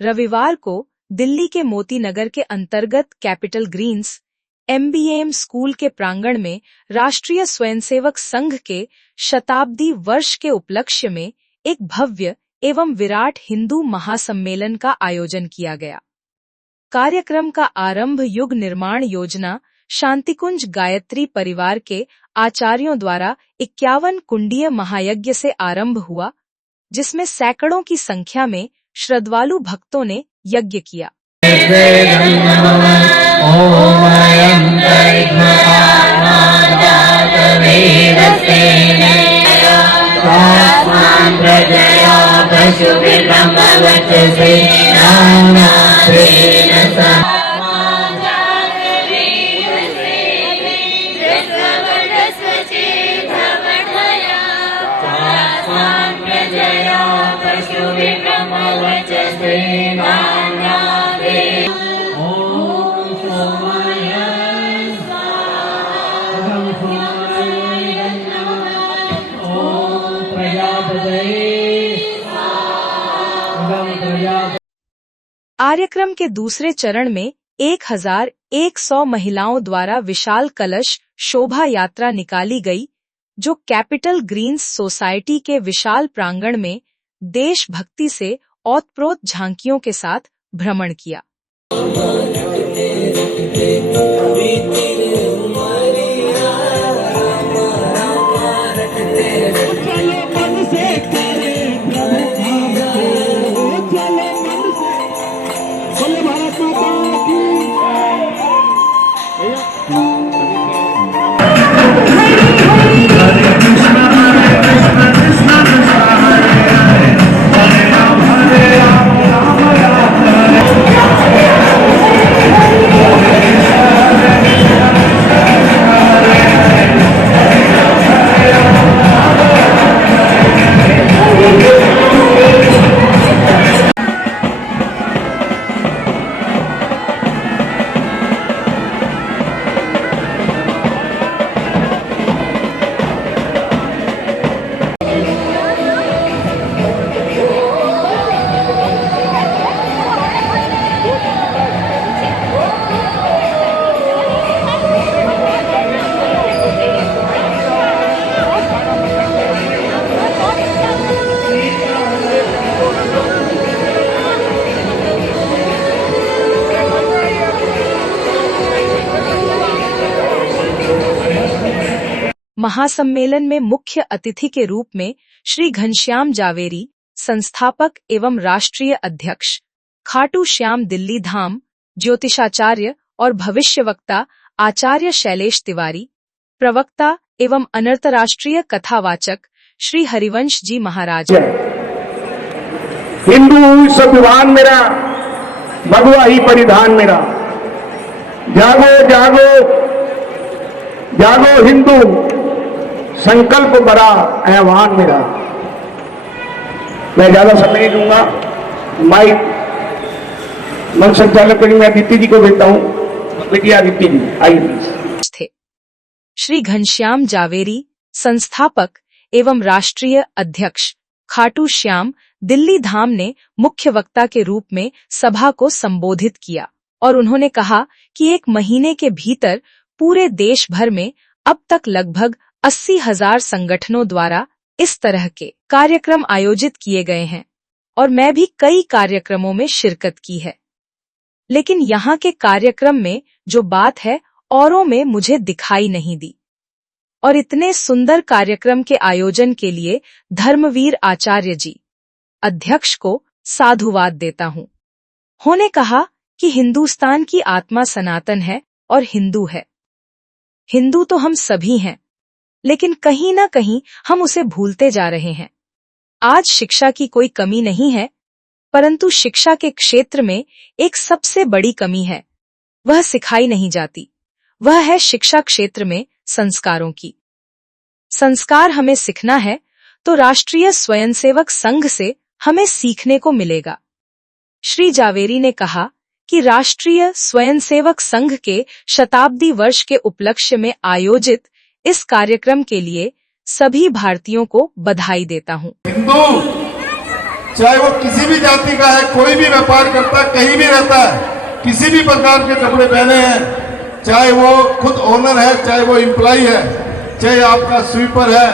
रविवार को दिल्ली के मोती नगर के अंतर्गत कैपिटल ग्रीन्स MBAM स्कूल के प्रांगण में राष्ट्रीय स्वयंसेवक संघ के शताब्दी वर्ष के उपलक्ष्य में एक भव्य एवं विराट हिंदू महासम्मेलन का आयोजन किया गया। कार्यक्रम का आरंभ युग निर्माण योजना शांतिकुंज गायत्री परिवार के आचार्यों द्वारा 51 कुंडीय महायज्ञ से आरंभ हुआ, जिसमें सैकड़ों की संख्या में श्रद्धालु भक्तों ने यज्ञ किया। कार्यक्रम के दूसरे चरण में 1100 महिलाओं द्वारा विशाल कलश शोभा यात्रा निकाली गई, जो कैपिटल ग्रीन्स सोसाइटी के विशाल प्रांगण में देशभक्ति से ओतप्रोत झांकियों के साथ भ्रमण किया। महासम्मेलन में मुख्य अतिथि के रूप में श्री घनश्याम जावेरी, संस्थापक एवं राष्ट्रीय अध्यक्ष, खाटू श्याम दिल्ली धाम ज्योतिषाचार्य और भविष्यवक्ता आचार्य शैलेश तिवारी, प्रवक्ता एवं अंतर्राष्ट्रीय कथावाचक श्री हरिवंश जी महाराज। हिंदू स्वाभिमान मेरा, भगवा ही परिधान मेरा। जागो जागो जागो हिंदू, संकल्प बड़ा आह्वान मेरा। मैं ज्यादा समय नहीं दूंगा, माइक मंच संचालक मैं आदित्य जी को देता हूं। बेटी आदित्य जी आइए। थे श्री घनश्याम जावेरी, संस्थापक एवं राष्ट्रीय अध्यक्ष, खाटू श्याम दिल्ली धाम ने मुख्य वक्ता के रूप में सभा को संबोधित किया और उन्होंने कहा कि एक महीने के भीतर पूरे देश भर में अब तक लगभग 80,000 संगठनों द्वारा इस तरह के कार्यक्रम आयोजित किए गए हैं और मैं भी कई कार्यक्रमों में शिरकत की है, लेकिन यहाँ के कार्यक्रम में जो बात है औरों में मुझे दिखाई नहीं दी। और इतने सुंदर कार्यक्रम के आयोजन के लिए धर्मवीर आचार्य जी, अध्यक्ष को साधुवाद देता हूँ। उन्होंने कहा कि हिंदुस्तान की आत्मा सनातन है और हिंदू है। हिंदू तो हम सभी हैं, लेकिन कहीं न कहीं हम उसे भूलते जा रहे हैं। आज शिक्षा की कोई कमी नहीं है, परंतु शिक्षा के क्षेत्र में एक सबसे बड़ी कमी है, वह सिखाई नहीं जाती। वह है शिक्षा क्षेत्र में संस्कारों की। संस्कार हमें सीखना है तो राष्ट्रीय स्वयंसेवक संघ से हमें सीखने को मिलेगा। श्री जावेरी ने कहा कि राष्ट्रीय स्वयंसेवक संघ के शताब्दी वर्ष के उपलक्ष्य में आयोजित इस कार्यक्रम के लिए सभी भारतीयों को बधाई देता हूं। हिंदू चाहे वो किसी भी जाति का है, कोई भी व्यापार करता है, कहीं भी रहता है, किसी भी प्रकार के कपड़े पहने हैं, चाहे वो खुद ओनर है, चाहे वो एम्प्लॉय है, चाहे आपका स्वीपर है,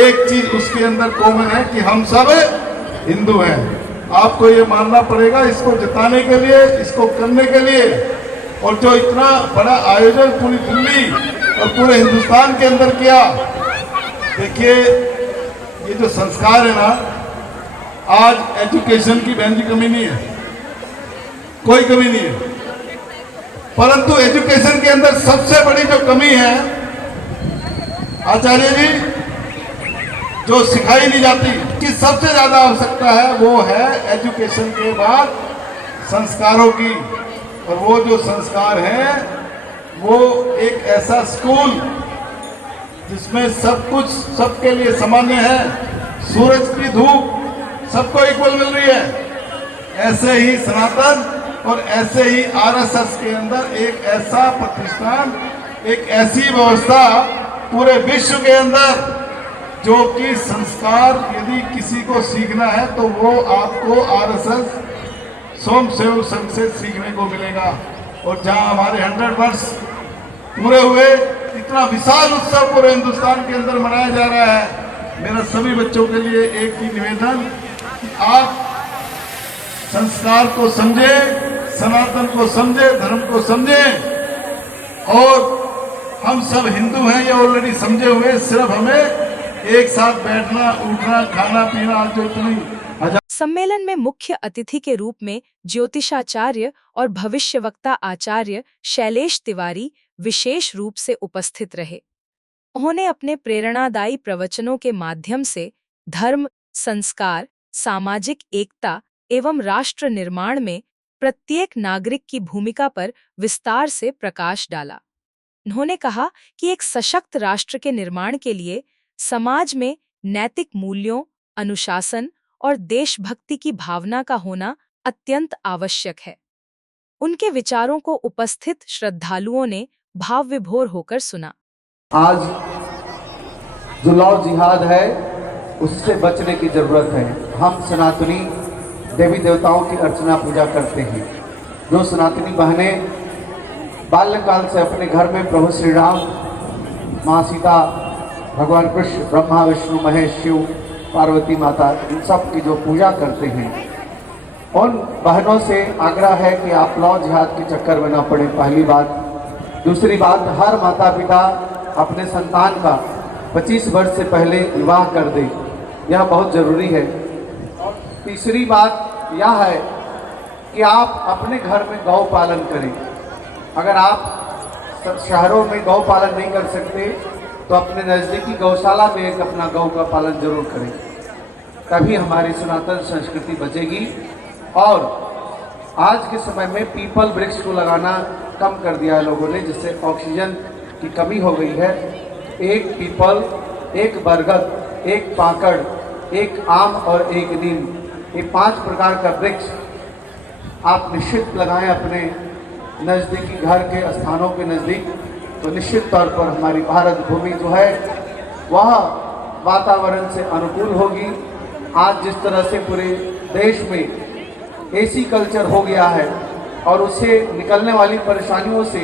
एक चीज उसके अंदर कॉमन है कि हम सब हिंदू हैं। आपको ये मानना पड़ेगा, इसको जताने के लिए, इसको करने के लिए। और जो इतना बड़ा आयोजन पूरी दिल्ली और पूरे हिंदुस्तान के अंदर किया, देखिए ये जो संस्कार है ना, आज एजुकेशन की बहन जी कमी नहीं है, कोई कमी नहीं है, परंतु एजुकेशन के अंदर सबसे बड़ी जो कमी है आचार्य जी, जो सिखाई नहीं जाती, कि सबसे ज्यादा आवश्यकता है वो है एजुकेशन के बाद संस्कारों की। और वो जो संस्कार है वो एक ऐसा स्कूल जिसमें सब कुछ सबके लिए सामान्य है, सूरज की धूप सबको इक्वल मिल रही है, ऐसे ही सनातन और ऐसे ही आरएसएस के अंदर एक ऐसा प्रतिष्ठान, एक ऐसी व्यवस्था पूरे विश्व के अंदर, जो कि संस्कार यदि किसी को सीखना है तो वो आपको आरएसएस स्वयंसेवक संघ से सीखने को मिलेगा। और जहां हमारे 100 वर्ष पूरे हुए, इतना विशाल उत्सव पूरे हिंदुस्तान के अंदर मनाया जा रहा है, मेरा सभी बच्चों के लिए एक ही निवेदन कि आप संस्कार को समझे, सनातन को समझे, धर्म को समझे। और हम सब हिंदू हैं ये ऑलरेडी समझे हुए, सिर्फ हमें एक साथ बैठना, उठना, खाना पीना, जो इतनी सम्मेलन में मुख्य अतिथि के रूप में ज्योतिषाचार्य और भविष्यवक्ता आचार्य शैलेश तिवारी विशेष रूप से उपस्थित रहे। उन्होंने अपने प्रेरणादायी प्रवचनों के माध्यम से धर्म, संस्कार, सामाजिक एकता एवं राष्ट्र निर्माण में प्रत्येक नागरिक की भूमिका पर विस्तार से प्रकाश डाला। उन्होंने कहा कि एक सशक्त राष्ट्र के निर्माण के लिए समाज में नैतिक मूल्यों, अनुशासन और देशभक्ति की भावना का होना अत्यंत आवश्यक है। उनके विचारों को उपस्थित श्रद्धालुओं ने भाव विभोर होकर सुना। आज जो लव जिहाद है उससे बचने की जरूरत है। हम सनातनी देवी देवताओं की अर्चना पूजा करते हैं। जो सनातनी बहनें बाल्यकाल से अपने घर में प्रभु श्री राम, माँ सीता, भगवान कृष्ण, ब्रह्मा विष्णु महेश, शिव, पार्वती माता, इन सब की जो पूजा करते हैं, उन बहनों से आग्रह है कि आप लव जिहाद के चक्कर में न पड़े, पहली बात। दूसरी बात, हर माता पिता अपने संतान का 25 वर्ष से पहले विवाह कर दे, यह बहुत ज़रूरी है। और तीसरी बात यह है कि आप अपने घर में गौ पालन करें। अगर आप शहरों में गौ पालन नहीं कर सकते तो अपने नज़दीकी गौशाला में एक अपना गौ का पालन जरूर करें, तभी हमारी सनातन संस्कृति बचेगी। और आज के समय में पीपल वृक्ष को लगाना कम कर दिया है लोगों ने, जिससे ऑक्सीजन की कमी हो गई है। एक पीपल, एक बरगद, एक पाकड़, एक आम और एक नीम, ये 5 प्रकार का वृक्ष आप निश्चित लगाएं अपने नज़दीकी घर के स्थानों के नज़दीक, तो निश्चित तौर पर हमारी भारत भूमि जो है वह वातावरण से अनुकूल होगी। आज जिस तरह से पूरे देश में एसी कल्चर हो गया है और उससे निकलने वाली परेशानियों से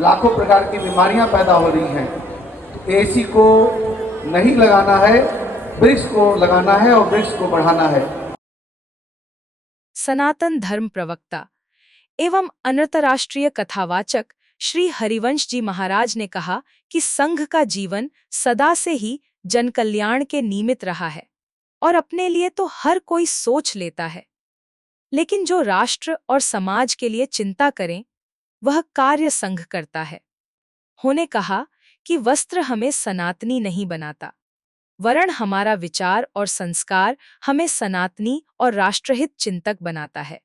लाखों प्रकार की बीमारियां पैदा हो रही हैं, तो एसी को नहीं लगाना है, वृक्ष को लगाना है और वृक्ष को बढ़ाना है। सनातन धर्म प्रवक्ता एवं अंतर्राष्ट्रीय कथावाचक श्री हरिवंश जी महाराज ने कहा कि संघ का जीवन सदा से ही जनकल्याण के निमित्त रहा है और अपने लिए तो हर कोई सोच लेता है, लेकिन जो राष्ट्र और समाज के लिए चिंता करें वह कार्य संघ करता है। उन्होंने कहा कि वस्त्र हमें सनातनी नहीं बनाता, वरन हमारा विचार और संस्कार हमें सनातनी और राष्ट्रहित चिंतक बनाता है।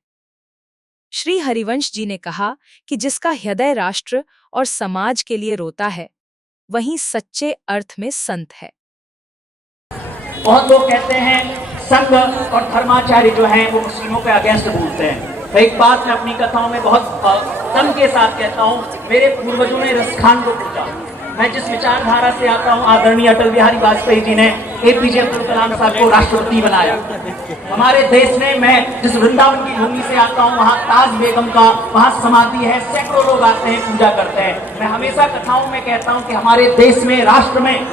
श्री हरिवंश जी ने कहा कि जिसका हृदय राष्ट्र और समाज के लिए रोता है वही सच्चे अर्थ में संत है। बहुत लोग कहते हैं संघ और धर्माचार्य जो हैं वो मुस्लिमों के अगेंस्ट बोलते हैं। तो एक बात मैं अपनी कथाओं में बहुत दम के साथ कहता हूँ, मेरे पूर्वजों ने रसखान को पूछा। मैं जिस विचारधारा से आता हूँ, आदरणीय अटल बिहारी वाजपेयी जी ने एपीजे अब्दुल कलाम साहब को राष्ट्रपति बनाया। हमारे देश में, मैं जिस वृंदावन की भूमि से आता हूँ, वहाँ ताज बेगम का वहाँ समाधि है, सैकड़ों लोग आते हैं, पूजा करते हैं। मैं हमेशा कथाओं में कहता हूँ कि हमारे देश में, राष्ट्र में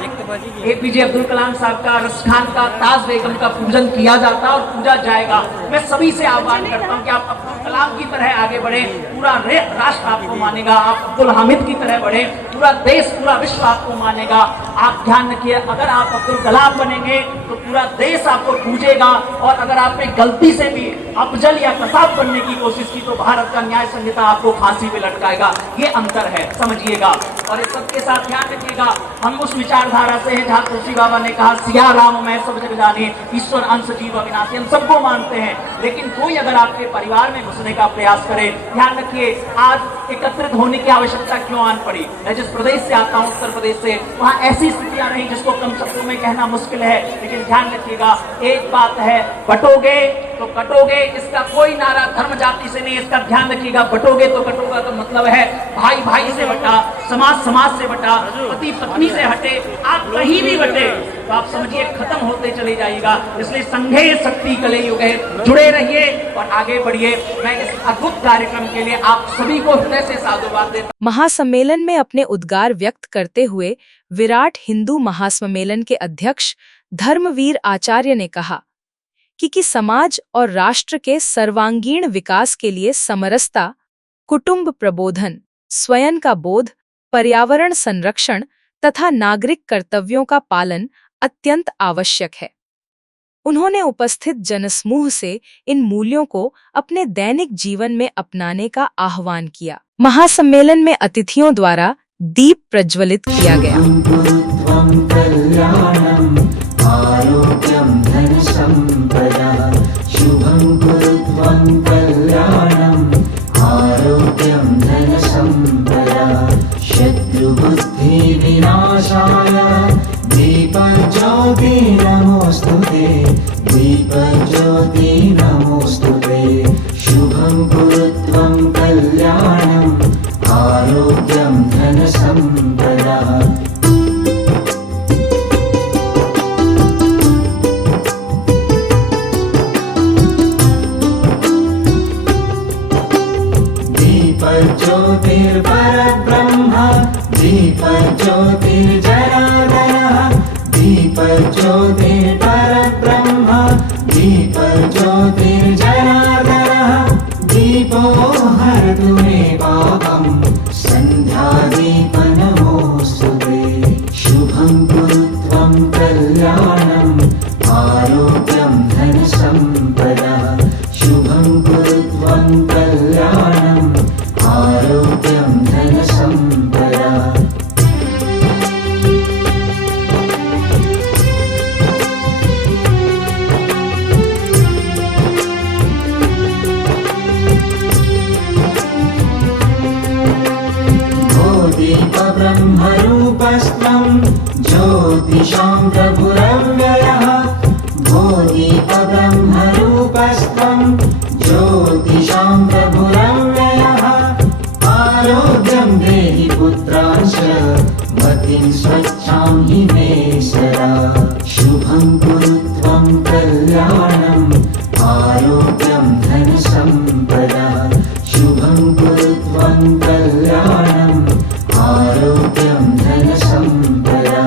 एपीजे अब्दुल कलाम साहब का, रस खान का, ताज बेगम का पूजन किया जाता और पूजा जाएगा। मैं सभी से आह्वान करता हूँ कि आप अब्दुल कलाम की तरह आगे बढ़े, पूरा राष्ट्र आपको मानेगा। आप अब्दुल हामिद की तरह बढ़े, पूरा देश, पूरा विश्व आपको मानेगा। आप ध्यान रखिए, अगर आप अब्दुल कलाम बनेंगे तो पूरा देश आपको पूजेगा, और अगर आपने गलती से भी अफजल या कसाब बनने की कोशिश की तो भारत का न्याय संहिता आपको फांसी पे लटकाएगा। ये अंतर है, समझिएगा। और इस सबके साथ ध्यान रखिएगा, हम उस विचारधारा से हैं जहाँ तुलसी बाबा ने कहा, सिया राम मैं सब जग जाने, ईश्वर अंश जीव अविनाशी। हम सबको मानते हैं, लेकिन कोई अगर आपके परिवार में घुसने का प्रयास करे, ध्यान रखिए, आज एकत्रित होने की आवश्यकता क्यों आन पड़ी। मैं जिस प्रदेश से आता हूँ, उत्तर प्रदेश से, वहाँ ऐसी स्थितियां नहीं जिसको कम शब्दों में कहना मुश्किल है। लेकिन ध्यान रखिएगा, एक बात है, बटोगे तो कटोगे, इसका कोई नारा धर्म जाति से नहीं। इसका ध्यान रखिएगा, बटोगे तो कटोगा का मतलब है भाई भाई से बटा, समाज समाज से बटा, पति पत्नी से हटे, आप कहीं भी बटे तो आप समझिए खत्म होते चले जाइएगा। इसलिए संघे शक्ति कलयुगे, जुड़े रहिए और आगे बढ़िए। मैं इस अद्भुत कार्यक्रम के लिए आप सभी को हृदय से साधुवाद देता हूं। महासम्मेलन में अपने उद्गार व्यक्त करते हुए विराट हिंदू महासम्मेलन के अध्यक्ष धर्मवीर आचार्य ने कहा कि समाज और राष्ट्र के सर्वांगीण विकास के लिए समरसता, कुटुंब प्रबोधन, स्वयं का बोध, पर्यावरण संरक्षण तथा नागरिक कर्तव्यों का पालन अत्यंत आवश्यक है। उन्होंने उपस्थित जनसमूह से इन मूल्यों को अपने दैनिक जीवन में अपनाने का आह्वान किया। महासम्मेलन में अतिथियों द्वारा दीप प्रज्वलित किया गया। आरोग्यं धन संपदा शुभं कुरु त्वं कल्याणम् आरोग्यं धन संपदा शत्रुबुद्धि विनाशाय दीपज्योति नमोस्तुते दीपज्योति नमोस्तुते शुभं कुरु त्वं कल्याणम् आरोग्यं धन संपदा। ज्योतिर्परब्रह्म दीपज्योतिर्जनार्दनः दीपज्योतिर्परब्रह्म दीपज्योतिर्जनार्दनः दीपो हरतु मे पापं सन्ध्यादीपनमोऽस्तुते शुभं कुरु त्वं कल्याणम् आरोग्यं धन संपदा शुभं कुरु त्वं कल्याणम् आरोग्यं धन संपदा। भोदीपब्रह्मरूपस्त्वं ज्योतिषां प्रभुरव्ययः भोदीपब्रह्मरूपस्त्वं ज्योतिषां प्रभुरव्ययः आरोग्यं देहि पुत्रांश मतिं स्वच्छां हि मे सदा शुभं कुरु त्वं कल्याणम् आरोग्यं धन संपदा शुभं कुरु त्वं कल्याणम् आरोग्यं धन संपदा।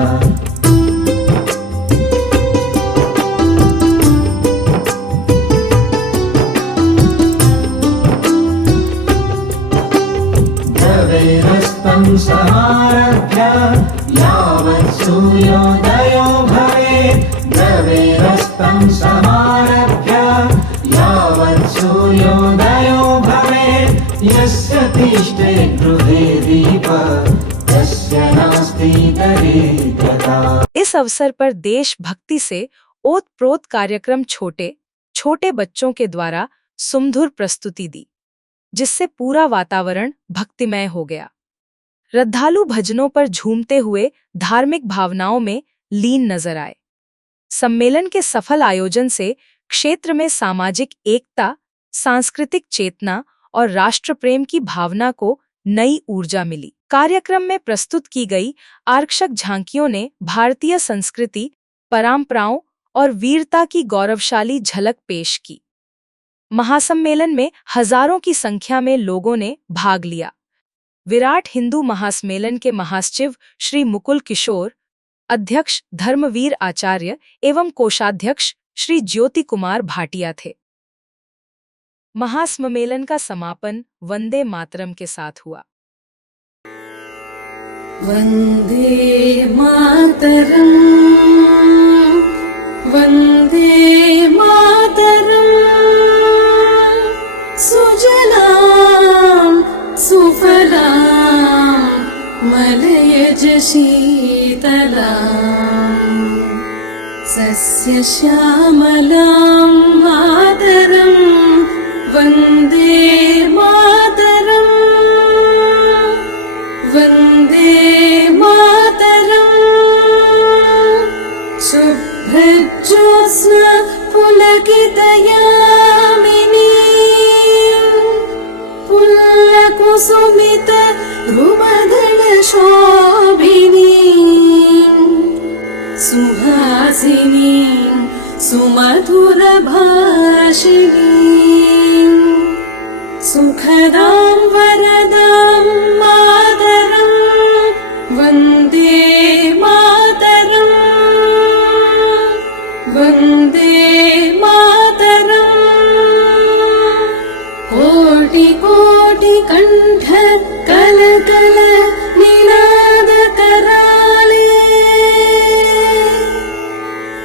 द्रवैरस्तं समारभ्य यावत् सूर्योदयो भवेत् द्रवैरस्तं समारभ्य यावत् सूर्योदयो भवेत् यस्य तिष्ठे गृहे दीप तस्य नास्ति दरिद्रता। इस अवसर पर देशभक्ति से ओतप्रोत कार्यक्रम छोटे छोटे बच्चों के द्वारा सुमधुर प्रस्तुति दी, जिससे पूरा वातावरण भक्तिमय हो गया। श्रद्धालु भजनों पर झूमते हुए धार्मिक भावनाओं में लीन नजर आए। सम्मेलन के सफल आयोजन से क्षेत्र में सामाजिक एकता, सांस्कृतिक चेतना और राष्ट्र प्रेम की भावना को नई ऊर्जा मिली। कार्यक्रम में प्रस्तुत की गई आकर्षक झांकियों ने भारतीय संस्कृति, परंपराओं और वीरता की गौरवशाली झलक पेश की। महासम्मेलन में हजारों की संख्या में लोगों ने भाग लिया। विराट हिंदू महासम्मेलन के महासचिव श्री मुकुल किशोर, अध्यक्ष धर्मवीर आचार्य एवं कोषाध्यक्ष श्री ज्योति कुमार भाटिया थे। महासम्मेलन का समापन वंदे मातरम के साथ हुआ। वन्दे मातरम् वन्दे मातरम् सुजलां सुफलां मलयज शीतलां सस्यश्यामलां मातरं वन्दे मातरम् वन्दे मातरम् शुभ्रज्योत्स्ना पुलकितयामिनी पुल्लकुसुमित रुमधनशोभिनी सुहासिनी सुमधुरभाषिणी सुखदां वरदां मातरं वन्दे मातरम् वन्दे मातरम् कोटि कोटि कण्ठ कलकल निनाद कराले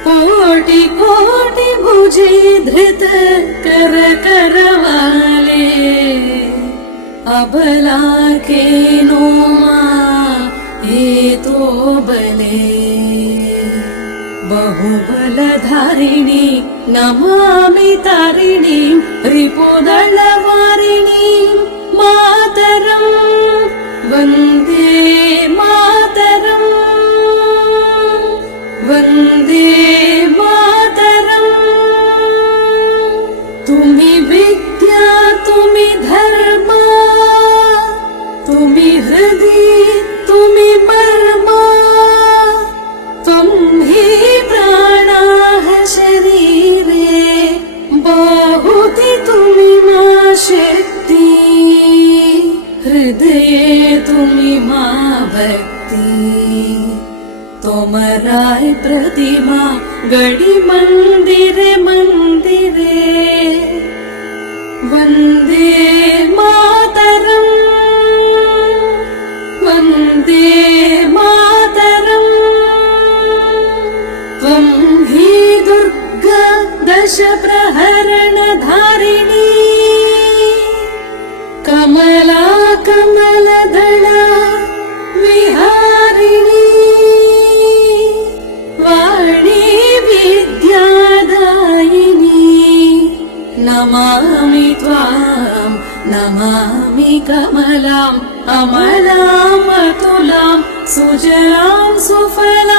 कोटि कोटि भुजे धृत कर करवाले अबला के नोमा ये तो बले बहुबलधारिणी नमामि तारिणी रिपुदलवारिणी मातरं वन्दे मातरम् वन्दे मातरम् तुमि विद्या तुमि धर्म तुमि हृदि तुमि मर्मा त्वं हि प्राणाः शरीरे बहुति तुमि मा शक्ति हृदये तुमि मा भक्ति तोमराय प्रतिमा गढ़ी मंदिरे मंदिरे वन्दे मातरम् वन्दे मातरम् त्वं हि दुर्गा दश प्रहरणधारिणी कमला कमलदला विहारिणी वाणी विद्यादायिनी नमामि त्वां नमामि कमलाम् अमलाम् अतुलां सुजलां सुफलाम्